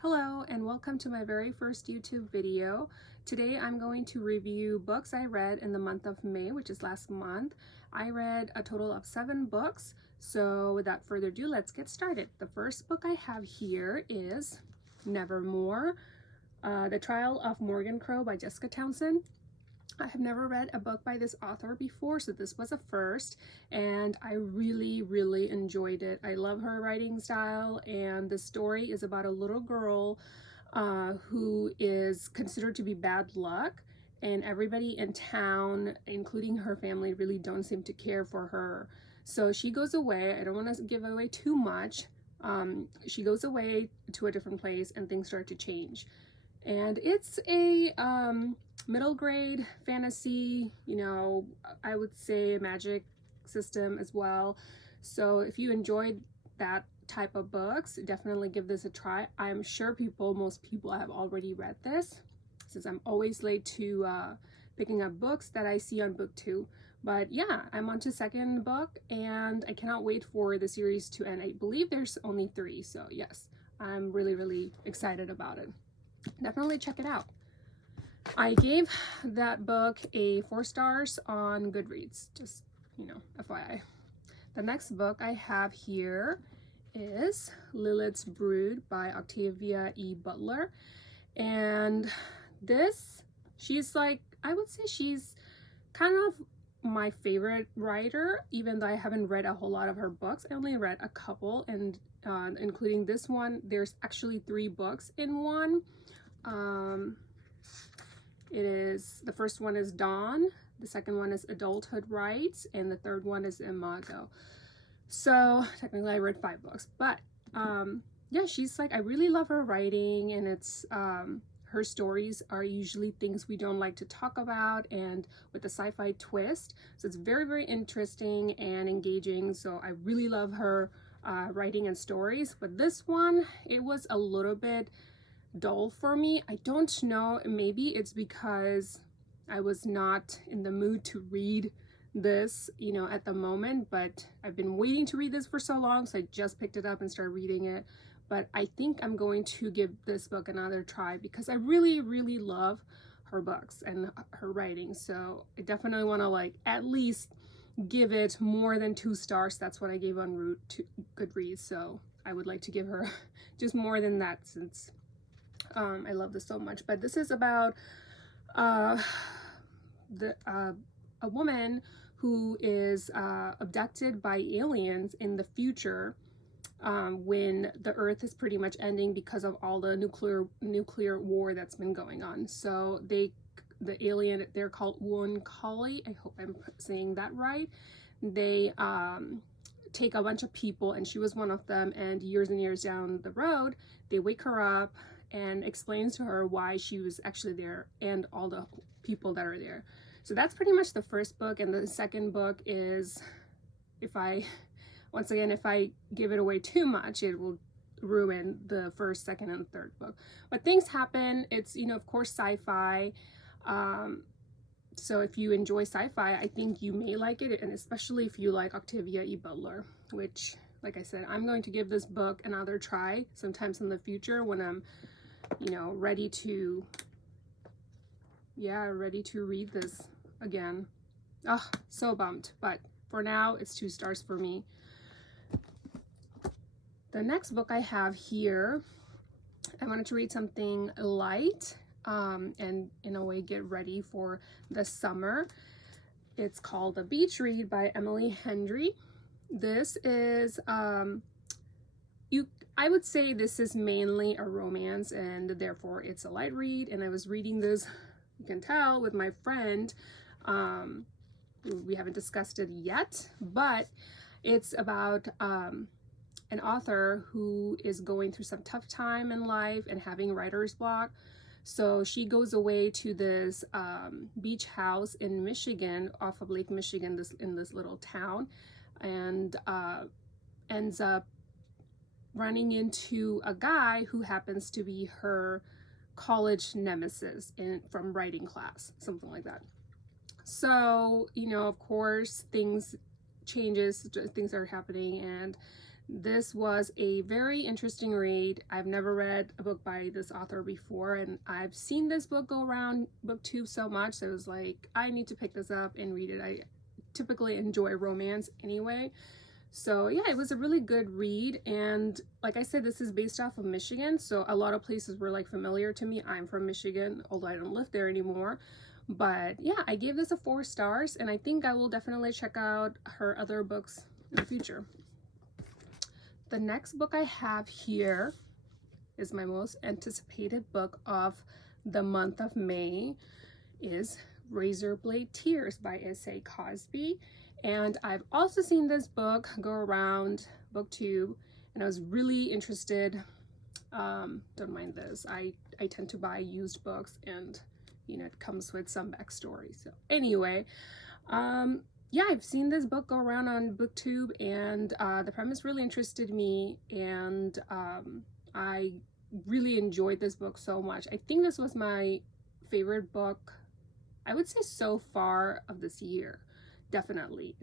Hello and welcome to my very first YouTube video. Today I'm going to review books I read in the month of May, which is last month. I read a total of 7 books, so without further ado, let's get started. The first book I have here is Nevermore, The Trial of Morgan Crow by Jessica Townsend. I have never read a book by this author before, so this was a first, and I really enjoyed it. I love her writing style, and the story is about a little girl who is considered to be bad luck, and everybody in town, including her family, really don't seem to care for her. So she goes away. I don't want to give away too much. She goes away to a different place and things start to change. And it's a middle grade fantasy, you know, I would say magic system as well. So if you enjoyed that type of books, definitely give this a try. I'm sure most people have already read this, since I'm always late to picking up books that I see on BookTube. But yeah, I'm on to second book and I cannot wait for the series to end. I believe there's only 3, so yes, I'm really excited about it. Definitely check it out. I gave that book a 4 stars on Goodreads, just, you know, FYI. The next book I have here is Lilith's Brood by Octavia E. Butler. And this, she's like, I would say she's kind of my favorite writer, even though I haven't read a whole lot of her books. I only read a couple, and including this one, there's actually 3 books in one. The first one is Dawn, the second one is Adulthood Rights, and the third one is Imago. So technically I read 5 books, but yeah, she's like, I really love her writing, and it's her stories are usually things we don't like to talk about, and with a sci-fi twist, so it's very interesting and engaging. So I really love her writing and stories. But this one, it was a little bit dull for me. I don't know, maybe it's because I was not in the mood to read this, you know, at the moment, but I've been waiting to read this for so long, so I just picked it up and started reading it. But I think I'm going to give this book another try because I really love her books and her writing. So I definitely want to, like, at least give it more than 2 stars. That's what I gave on Route to Goodreads, so I would like to give her just more than that, since I love this so much. But this is about a woman who is abducted by aliens in the future, when the earth is pretty much ending because of all the nuclear war that's been going on. So the alien, they're called Wonkali, I hope I'm saying that right. They take a bunch of people, and she was one of them, and years and years down the road, they wake her up and explains to her why she was actually there and all the people that are there. So that's pretty much the first book, and the second book is, once again, if I give it away too much, it will ruin the first, second, and third book. But things happen. It's, you know, of course, sci-fi. So if you enjoy sci-fi, I think you may like it, and especially if you like Octavia E. Butler, which, like I said, I'm going to give this book another try sometimes in the future when I'm, you know, ready to read this again. Oh, so bummed, but for now it's 2 stars for me. The next book I have here, I wanted to read something light and in a way get ready for the summer. It's called The Beach Read by Emily Henry. This is I would say this is mainly a romance, and therefore it's a light read. And I was reading this, you can tell, with my friend. We haven't discussed it yet, but it's about an author who is going through some tough time in life and having writer's block. So she goes away to this beach house in Michigan, off of Lake Michigan, in this little town, and ends up running into a guy who happens to be her college nemesis from writing class, something like that. So, you know, of course, things are happening, and This was a very interesting read. I've never read a book by this author before, and I've seen this book go around BookTube so much, so it was like, I need to pick this up and read it. I typically enjoy romance anyway. So yeah, it was a really good read, and like I said, this is based off of Michigan, so a lot of places were like familiar to me. I'm from Michigan, although I don't live there anymore. But yeah, I gave this a 4 stars, and I think I will definitely check out her other books in the future. The next book I have here is my most anticipated book of the month of May, is Razorblade Tears by S.A. Cosby. And I've also seen this book go around BookTube, and I was really interested. Don't mind this. I tend to buy used books, and you know, it comes with some backstory. So anyway, yeah, I've seen this book go around on BookTube, and the premise really interested me, and I really enjoyed this book so much. I think this was my favorite book, I would say, so far of this year. Definitely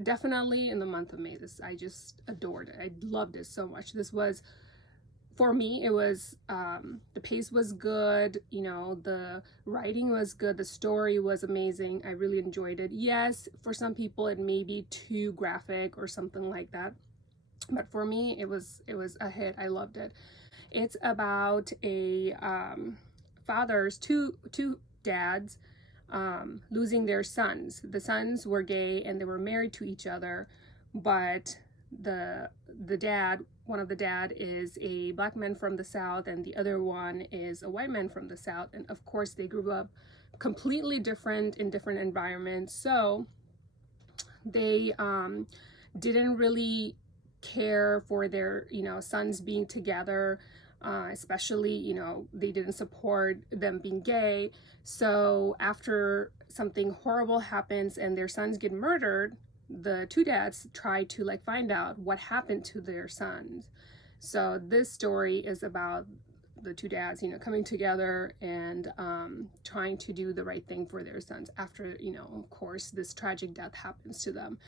in the month of May. This, I just adored it. I loved it so much. This was, for me, it was, the pace was good, you know, the writing was good, the story was amazing. I really enjoyed it. Yes, for some people it may be too graphic or something like that, but for me it was a hit. I loved it. It's about a father's two dads losing their sons. The sons were gay and they were married to each other, but the dad, one of the dad is a black man from the South, and the other one is a white man from the South. And of course they grew up completely different in different environments, so they didn't really care for their, you know, sons being together, especially, you know, they didn't support them being gay. So after something horrible happens and their sons get murdered, the two dads try to like find out what happened to their sons. So this story is about the two dads, you know, coming together and trying to do the right thing for their sons after, you know, of course, this tragic death happens to them.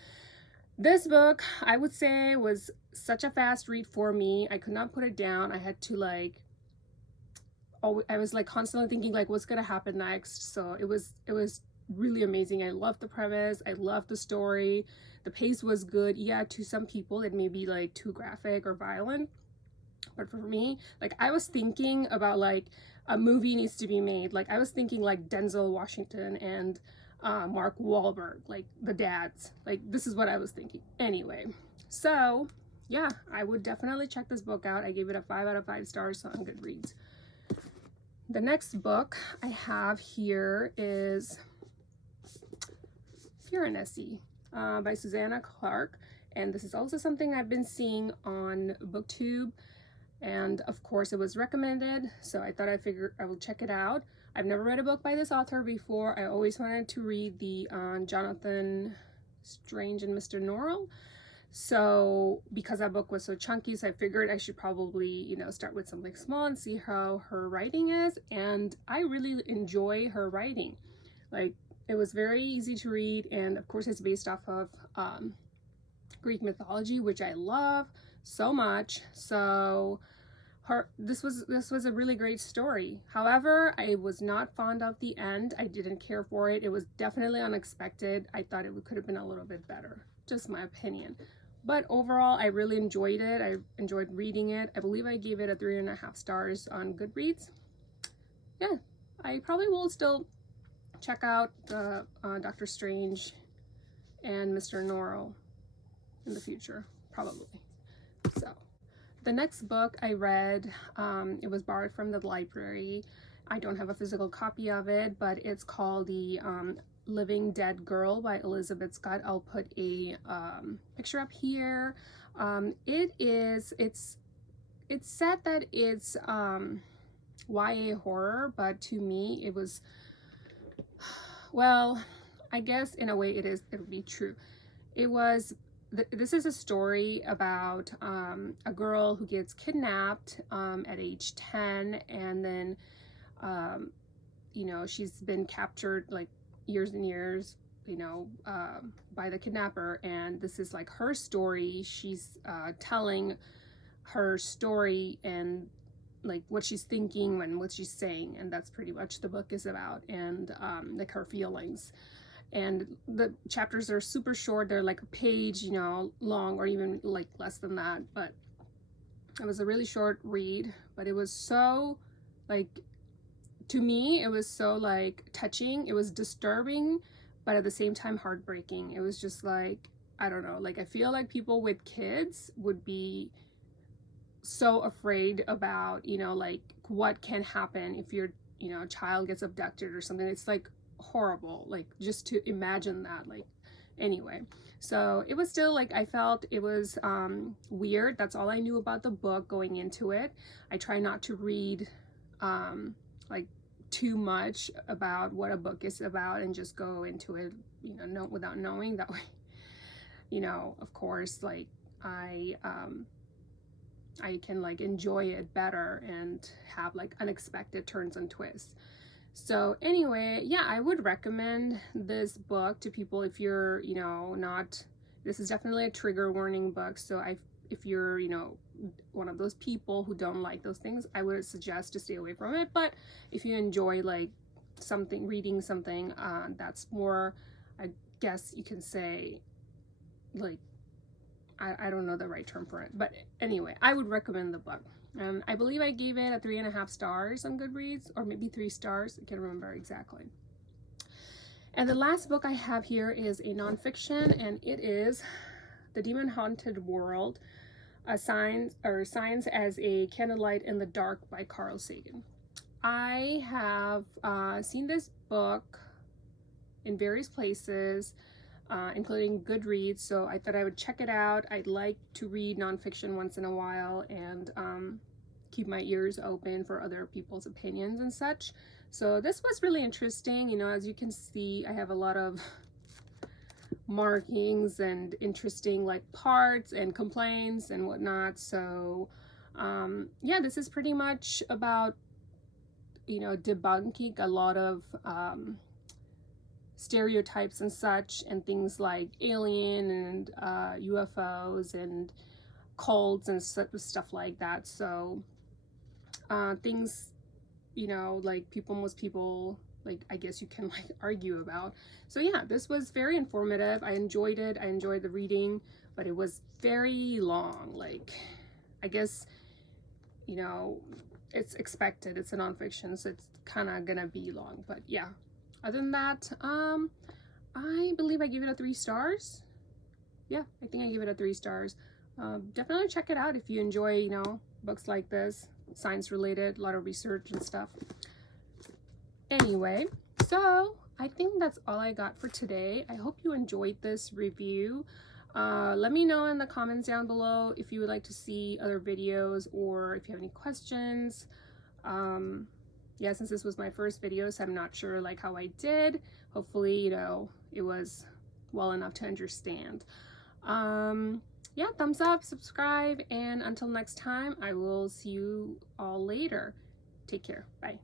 This book, I would say, was such a fast read for me. I could not put it down. I had to like, I was like constantly thinking like, what's gonna happen next? So it was really amazing. I loved the premise. I loved the story. The pace was good. Yeah, to some people it may be like too graphic or violent, but for me, like, I was thinking about like a movie needs to be made. Like, I was thinking like Denzel Washington and Mark Wahlberg, like the dads. Like, this is what I was thinking. Anyway, so yeah, I would definitely check this book out. I gave it a 5 out of 5 stars on Goodreads. The next book I have here is Piranesi by Susanna Clark, and this is also something I've been seeing on BookTube, and of course it was recommended, so I thought I will check it out. I've never read a book by this author before. I always wanted to read the Jonathan Strange and Mr. Norrell. So because that book was so chunky, so I figured I should probably, you know, start with something small and see how her writing is. And I really enjoy her writing. Like, it was very easy to read, and of course it's based off of Greek mythology, which I love so much. So this was a really great story. However, I was not fond of the end. I didn't care for it. It was definitely unexpected. I thought it could have been a little bit better. Just my opinion. But overall, I really enjoyed it. I enjoyed reading it. I believe I gave it a 3.5 stars on Goodreads. Yeah, I probably will still check out the Dr. Strange and Mr. Norrell in the future, probably. So the next book I read, it was borrowed from the library. I don't have a physical copy of it, but it's called The Living Dead Girl by Elizabeth Scott. I'll put a picture up here. It's said that it's YA horror, but to me it was, well, I guess in a way it would be true. It was, this is a story about a girl who gets kidnapped at age 10, and then you know, she's been captured like years and years, you know, by the kidnapper, and this is like her story. She's telling her story and like what she's thinking and what she's saying, and that's pretty much the book is about, and like her feelings. And the chapters are super short, they're like a page, you know, long, or even like less than that. But it was a really short read, but it was so, like, to me it was so like touching. It was disturbing, but at the same time heartbreaking. It was just like, I don't know, like I feel like people with kids would be so afraid about, you know, like what can happen if your, you know, child gets abducted or something. It's like horrible, like just to imagine that. Like, anyway, so it was still like, I felt it was weird. That's all I knew about the book going into it. I try not to read like too much about what a book is about and just go into it, you know, without knowing. That way, you know, of course, like I can like enjoy it better and have like unexpected turns and twists. So anyway, yeah, I would recommend this book to people if you're, you know, not, this is definitely a trigger warning book. So if you're, you know, one of those people who don't like those things, I would suggest to stay away from it. But if you enjoy like something, reading something that's more, I guess you can say, like, I don't know the right term for it, but anyway, I would recommend the book. I believe I gave it a 3.5 stars on Goodreads, or maybe 3 stars. I can't remember exactly. And the last book I have here is a nonfiction, and it is The Demon Haunted World, Science as a Candlelight in the Dark by Carl Sagan. I have seen this book in various places, including Goodreads, so I thought I would check it out. I'd like to read nonfiction once in a while and keep my ears open for other people's opinions and such. So this was really interesting. You know, as you can see, I have a lot of markings and interesting like parts and complaints and whatnot. So yeah, this is pretty much about, you know, debunking a lot of stereotypes and such, and things like alien and UFOs and cults and stuff like that. So things, you know, like most people, like, I guess you can like argue about. So yeah, this was very informative. I enjoyed it. I enjoyed the reading, but it was very long. Like, I guess, you know, it's expected. It's a nonfiction, so it's kind of gonna be long. But yeah, other than that, I believe I gave it a 3 stars. Yeah, I think I gave it a 3 stars. Definitely check it out if you enjoy, you know, books like this, science related, a lot of research and stuff. Anyway, so I think that's all I got for today. I hope you enjoyed this review. Let me know in the comments down below if you would like to see other videos, or if you have any questions. Yeah, since this was my first video, so I'm not sure like how I did. Hopefully, you know, it was well enough to understand. Yeah, thumbs up, subscribe, and until next time, I will see you all later. Take care. Bye.